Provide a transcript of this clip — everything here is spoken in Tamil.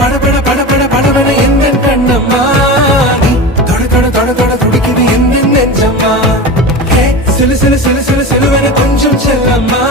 படபட படபட படபட எந்த கண்ணம்மா நீ தொட தொட தொட தொட துடிக்குது எந்த நெஞ்சம்மா சிலு சிலு சிலு சிலு சிலுவன கொஞ்சம் செல்லம்மா